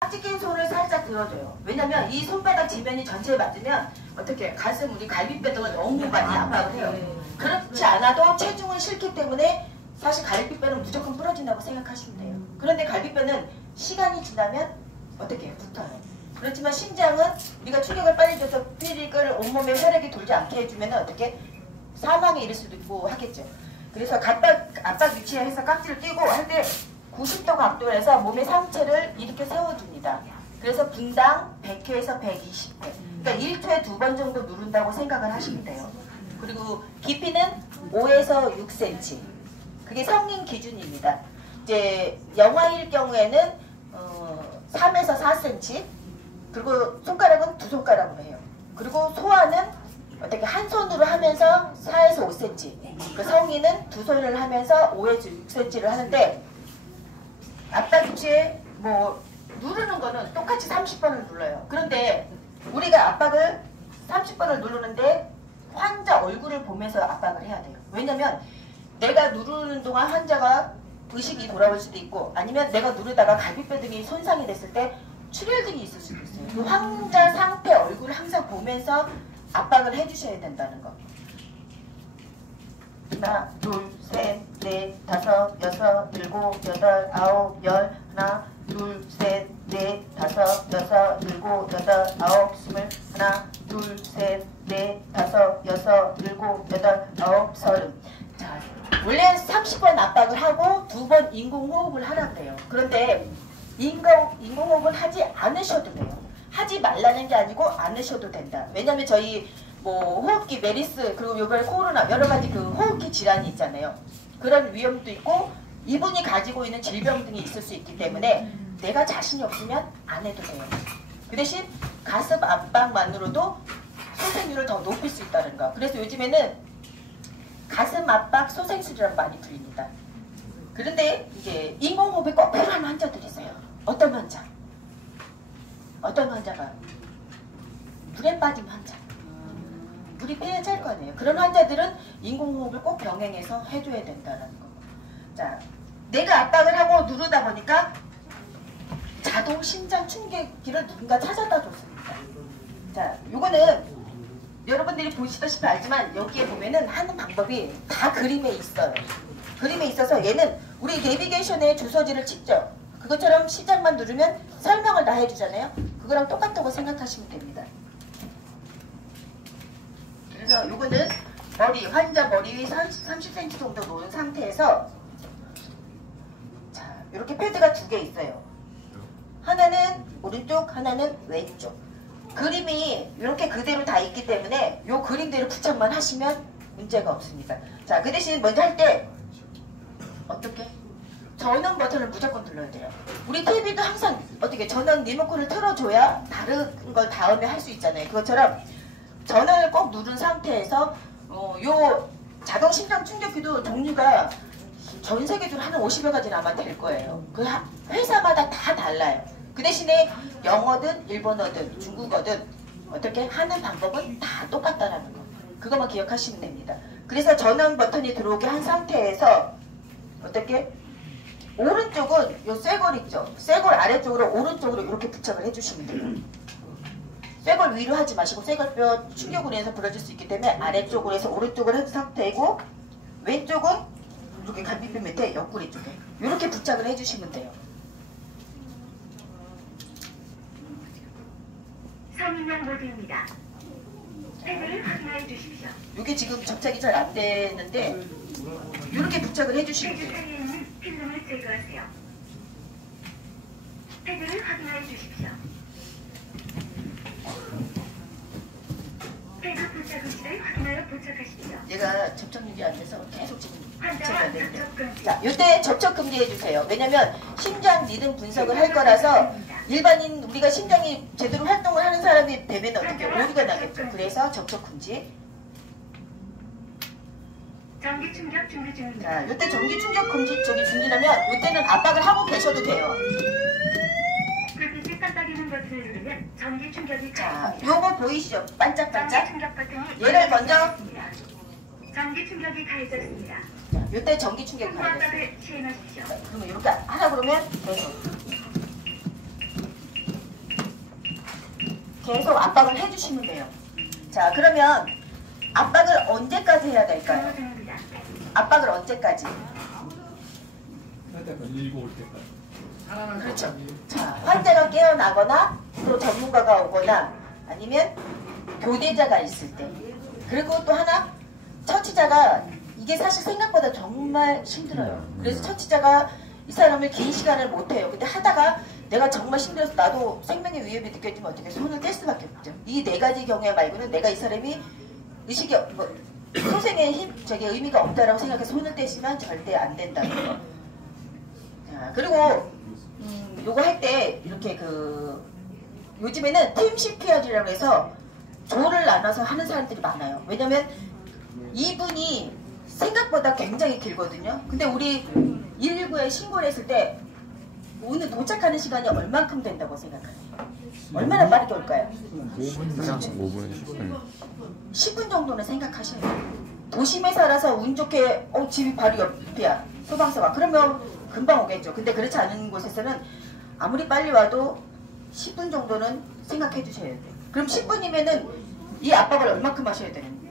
깍지 낀 손을 살짝 들어줘요. 왜냐면 이 손바닥 지면이 전체에 맞으면 어떻게 가슴 우리 갈비뼈가 너무 많이 압박을 해요. 그렇지 않아도 체중은 싫기 때문에 사실 갈비뼈는 무조건 부러진다고 생각하시면 돼요. 그런데 갈비뼈는 시간이 지나면 어떻게 붙어요. 그렇지만 심장은 우리가 충격을 빨리 줘서 피를 온몸에 혈액이 돌지 않게 해주면 어떻게 사망에 이를 수도 있고 하겠죠. 그래서 압박 위치에서 깍지를 끼고 할 때 90도 각도에서 몸의 상체를 이렇게 세워줍니다. 그래서 분당 100회에서 120회. 그러니까 1초에 2번 정도 누른다고 생각을 하시면 돼요. 그리고 깊이는 5에서 6cm. 그게 성인 기준입니다. 이제 영아일 경우에는 3에서 4cm. 그리고 손가락은 2손가락으로 해요. 그리고 소아는 어떻게 한 손으로 하면서 4에서 5cm. 그 성인은 2손을 하면서 5에서 6cm를 하는데 압박 위치에 뭐 누르는 거는 똑같이 30번을 눌러요. 그런데 우리가 압박을 30번을 누르는데 환자 얼굴을 보면서 압박을 해야 돼요. 왜냐면 내가 누르는 동안 환자가 의식이 돌아올 수도 있고 아니면 내가 누르다가 갈비뼈 등이 손상이 됐을 때 출혈등이 있을 수도 있어요. 그 환자 상태 얼굴을 항상 보면서 압박을 해주셔야 된다는 거. 하나, 둘, 셋, 넷, 다섯, 여섯, 일곱, 여덟, 아홉, 열. 하나, 둘, 셋, 넷, 다섯, 여섯, 일곱, 여덟, 아홉, 스물. 하나, 둘, 셋, 넷, 다섯, 여섯, 일곱, 여덟, 아홉, 서른. 자, 원래 30번 압박을 하고 2번 인공호흡을 하라 그래요. 그런데 인공호흡을 하지 않으셔도 돼요. 하지 말라는 게 아니고 않으셔도 된다. 왜냐면 저희 뭐 호흡기 메리스 그리고 요번에 코로나 여러 가지 그 호흡기 질환이 있잖아요. 그런 위험도 있고 이분이 가지고 있는 질병 등이 있을 수 있기 때문에 내가 자신이 없으면 안 해도 돼요. 그 대신 가슴 압박만으로도 소생률을 더 높일 수 있다는 거. 그래서 요즘에는 가슴 압박 소생술이라고 많이 불립니다. 그런데 이제 인공호흡이 꼭 필요한 환자들이 있어요. 어떤 환자? 어떤 환자가? 물에 빠진 환자. 물이 빼야 찰 거 아니에요. 그런 환자들은 인공호흡을 꼭 병행해서 해줘야 된다는 거. 자, 내가 압박을 하고 누르다 보니까 자동 심장 충격기를 누군가 찾아다 줬습니다. 자, 요거는 여러분들이 보시다시피 알지만 여기에 보면은 하는 방법이 다 그림에 있어요. 그림에 있어서 얘는 우리 내비게이션에 주소지를 찍죠. 그것처럼 시작만 누르면 설명을 다 해주잖아요. 그거랑 똑같다고 생각하시면 됩니다. 그래서 요거는 환자 머리 위 30cm 정도 놓은 상태에서 자, 이렇게 패드가 2개 있어요. 하나는 오른쪽, 하나는 왼쪽. 그림이 이렇게 그대로 다 있기 때문에 요 그림대로 부착만 하시면 문제가 없습니다. 자, 그 대신 먼저 할 때 어떻게? 전원 버튼을 무조건 눌러야 돼요. 우리 TV도 항상 어떻게 전원 리모컨을 틀어줘야 다른 걸 다음에 할 수 있잖아요. 그것처럼 전원을 꼭 누른 상태에서 요 자동 심장 충격기도 종류가 전 세계적으로 한 50여 가지는 아마 될 거예요. 그 회사마다 다 달라요. 그 대신에 영어든 일본어든 중국어든 어떻게 하는 방법은 다 똑같다라는 거. 그것만 기억하시면 됩니다. 그래서 전원 버튼이 들어오게 한 상태에서 어떻게 오른쪽은 요 쇄골 있죠. 쇄골 아래쪽으로 오른쪽으로 이렇게 부착을 해주시면 돼요. 쇄골 위로 하지 마시고 쇄골뼈 충격으로 인해서 부러질 수 있기 때문에 아래쪽으로 해서 오른쪽으로 해준 상태이고 왼쪽은 이렇게 갈비뼈 밑에 옆구리 쪽에 이렇게 부착을 해주시면 돼요. 성인용 모드입니다. 패드를 확인해 주십시오. 이게 지금 접착이 잘 안 되는데 이렇게 부착을 해주시면 패드 돼요. 사이에 있는 필름을 제거하세요. 패드를 확인해 주십시오. 패드 부착 위치를 확인하여 부착하십시오. 얘가 접착력이 안 돼서 계속 지금 부착이 안 되는데 접촉금지. 자, 이때 접촉 금지해 주세요. 왜냐면 심장 리듬 분석을 할 거라서 일반인 우리가 심장이 제대로 활동을 하는 사람이 되면 어떻게 오류가 나겠죠. 그래서 접촉 금지. 전기 충격 준비 중입니다. 자, 이때 전기 충격 금지 중지라면 이때는 압박을 하고 계셔도 돼요. 불빛이 깜빡이는 버튼을 누르면 전기 충격이 자, 가해집니다. 요거 보이시죠? 전기 반짝반짝. 충격 버튼이 얘를 먼저 전기 충격이 가해졌습니다. 자, 이때 전기 충격 가해졌어요. 압박을 시행하십시오. 그러면 이렇게 하라 그러면 계속 계속 압박을 해주시면 돼요. 자, 그러면 압박을 언제까지 해야 될까요? 주어집니다. 압박을 언제까지? 일고 올 때까지. 그렇죠. 자, 환자가 깨어나거나 또 전문가가 오거나 아니면 교대자가 있을 때. 그리고 또 하나, 처치자가 이게 사실 생각보다 정말 힘들어요. 그래서 처치자가 이 사람을 긴 시간을 못해요. 근데 하다가 내가 정말 힘들어서 나도 생명의 위협이 느껴지면 어떻게 손을 뗄 수밖에 없죠. 이 네 가지 경우에 말고는 내가 이 사람이 의식이 소생의 의미가 없다라고 생각해서 손을 떼시면 절대 안 된다는 거. 자, 그리고 요거 할 때 이렇게 요즘에는 팀 CPR이라고 해서 조를 나눠서 하는 사람들이 많아요. 왜냐면 이분이 생각보다 굉장히 길거든요. 근데 우리 119에 신고를 했을 때 오늘 도착하는 시간이 얼만큼 된다고 생각해요? 얼마나 빠르게 올까요? 5분, 10분 정도는 생각하셔야 돼요. 도심에 살아서 운 좋게 집이 바로 옆이야. 소방서가. 그러면 금방 오겠죠. 근데 그렇지 않은 곳에서는 아무리 빨리 와도 10분 정도는 생각해 주셔야 돼요. 그럼 10분이면은 이 압박을 얼마큼 하셔야 되는 거예요?